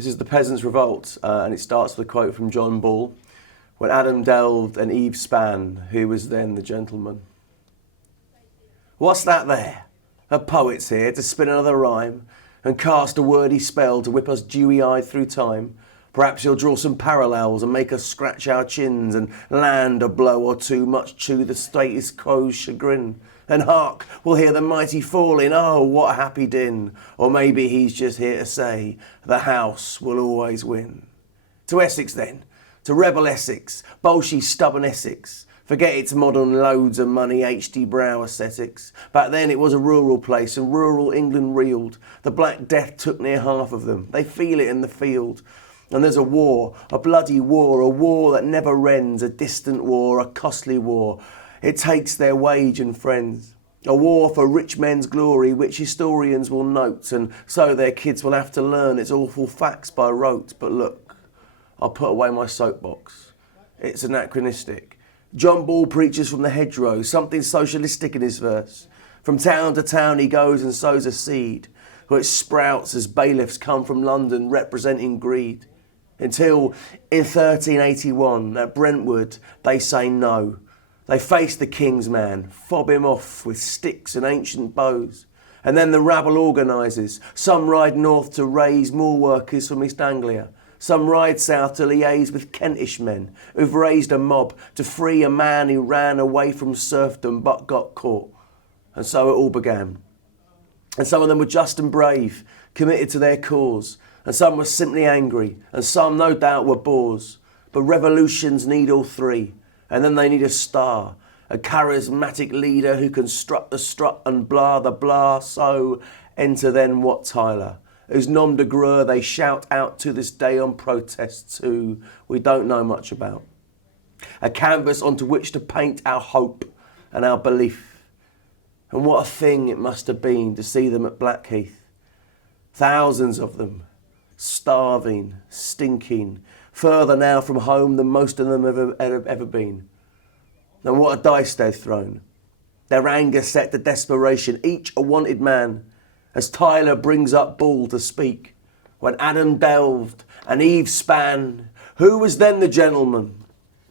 This is the Peasants' Revolt, and it starts with a quote from John Bull. When Adam delved and Eve span, who was then the gentleman? What's that there? A poet's here to spin another rhyme and cast a wordy spell to whip us dewy-eyed through time. Perhaps he'll draw some parallels and make us scratch our chins and land a blow or two, much to the status quo's chagrin. And hark, we'll hear the mighty falling, oh, what a happy din. Or maybe he's just here to say, the house will always win. To Essex then, to rebel Essex, bolshy stubborn Essex. Forget its modern loads of money, HD brow aesthetics. Back then it was a rural place and rural England reeled. The Black Death took near half of them. They feel it in the field. And there's a war, a bloody war, a war that never ends, a distant war, a costly war. It takes their wage and friends. A war for rich men's glory, which historians will note, and so their kids will have to learn its awful facts by rote. But look, I'll put away my soapbox. It's anachronistic. John Bull preaches from the hedgerow, something socialistic in his verse. From town to town he goes and sows a seed, which sprouts as bailiffs come from London representing greed. Until in 1381 at Brentwood they say no. They face the king's man, fob him off with sticks and ancient bows. And then the rabble organises. Some ride north to raise more workers from East Anglia. Some ride south to liaise with Kentish men who've raised a mob to free a man who ran away from serfdom but got caught. And so it all began. And some of them were just and brave, committed to their cause. And some were simply angry, and some no doubt were bores. But revolutions need all three. And then they need a star, a charismatic leader who can strut the strut and blah the blah. So enter then Wat Tyler, whose nom de guerre they shout out to this day on protests who we don't know much about. A canvas onto which to paint our hope and our belief. And what a thing it must have been to see them at Blackheath. Thousands of them, starving, stinking, further now from home than most of them have ever been. And what a dice they've thrown. Their anger set to desperation, each a wanted man, as Tyler brings up Bull to speak. When Adam delved and Eve span, who was then the gentleman?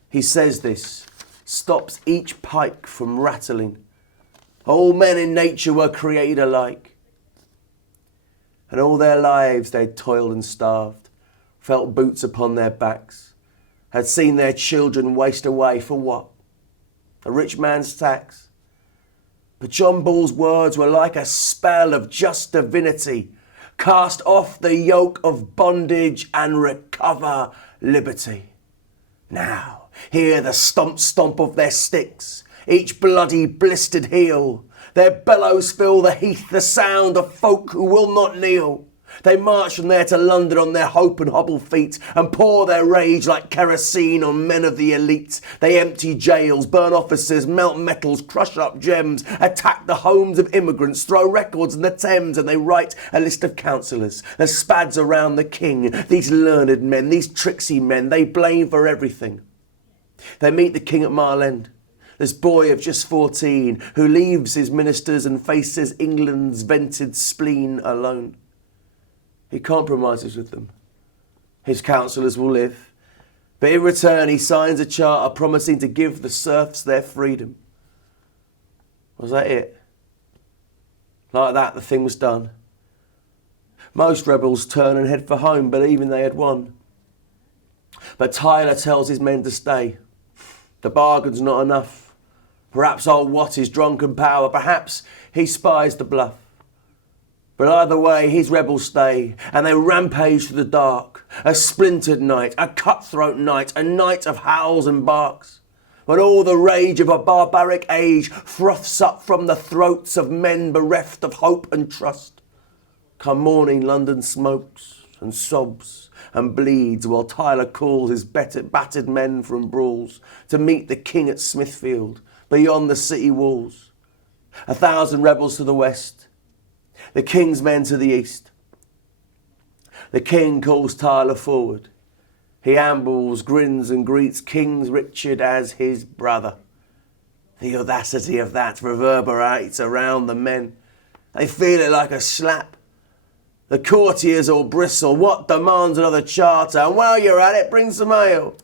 He says this, stops each pike from rattling. All men in nature were created alike. And all their lives they'd toiled and starved, felt boots upon their backs, had seen their children waste away for what? A rich man's tax. But John Bull's words were like a spell of just divinity. Cast off the yoke of bondage and recover liberty. Now, hear the stomp of their sticks, each bloody blistered heel. Their bellows fill the heath, the sound of folk who will not kneel. They march from there to London on their hope and hobble feet and pour their rage like kerosene on men of the elite. They empty jails, burn officers, melt metals, crush up gems, attack the homes of immigrants, throw records in the Thames, and they write a list of councillors. The spads around the king, these learned men, these tricksy men, they blame for everything. They meet the king at Mile End. This boy of just 14 who leaves his ministers and faces England's vented spleen alone. He compromises with them. His councillors will live, but in return he signs a charter promising to give the serfs their freedom. Was that it? Like that the thing was done. Most rebels turn and head for home, believing they had won. But Tyler tells his men to stay. The bargain's not enough. Perhaps old Wat is drunk in power, perhaps he spies the bluff. But either way, his rebels stay, and they rampage through the dark. A splintered night, a cutthroat night, a night of howls and barks. When all the rage of a barbaric age froths up from the throats of men bereft of hope and trust. Come morning, London smokes and sobs and bleeds, while Tyler calls his battered men from brawls to meet the king at Smithfield, beyond the city walls. 1,000 rebels to the west, the king's men to the east. The king calls Tyler forward. He ambles, grins and greets King Richard as his brother. The audacity of that reverberates around the men. They feel it like a slap. The courtiers all bristle. What demands another charter? And while you're at it, bring some ale.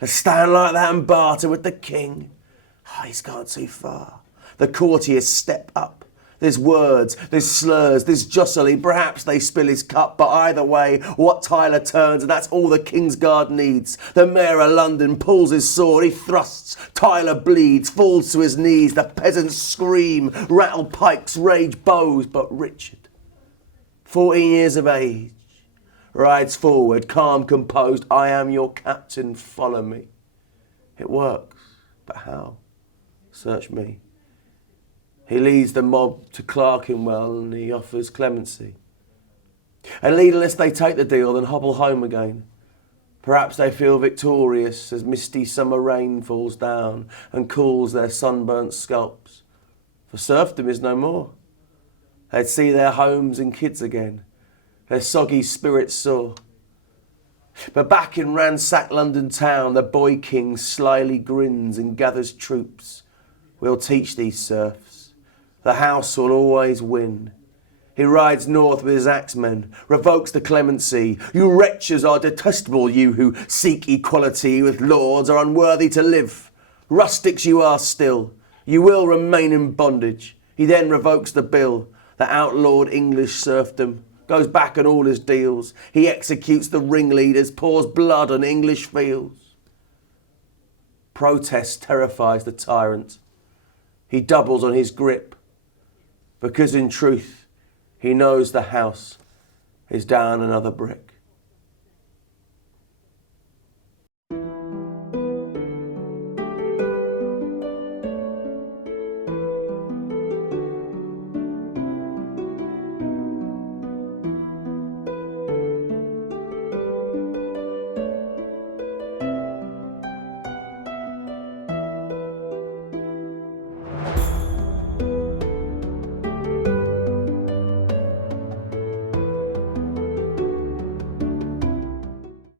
To stand like that and barter with the king. Oh, he's gone too far. The courtiers step up. There's words, there's slurs, there's justly. Perhaps they spill his cup, but either way, Wat Tyler turns, and that's all the King's Guard needs. The Mayor of London pulls his sword, he thrusts, Tyler bleeds, falls to his knees. The peasants scream, rattle pikes, rage bows, but Richard, 14 years of age, rides forward, calm, composed. I am your captain, follow me. It works, but how? Search me. He leads the mob to Clerkenwell and he offers clemency. And leaderless they take the deal, then hobble home again. Perhaps they feel victorious as misty summer rain falls down and cools their sunburnt scalps. For serfdom is no more. They'd see their homes and kids again, their soggy spirits soar. But back in ransacked London town, the boy king slyly grins and gathers troops. We'll teach these serfs. The house will always win. He rides north with his axemen, revokes the clemency. You wretches are detestable, you who seek equality with lords are unworthy to live. Rustics you are still. You will remain in bondage. He then revokes the bill that outlawed English serfdom, goes back on all his deals. He executes the ringleaders, pours blood on English fields. Protest terrifies the tyrant. He doubles on his grip, because in truth, he knows the house is down another brick.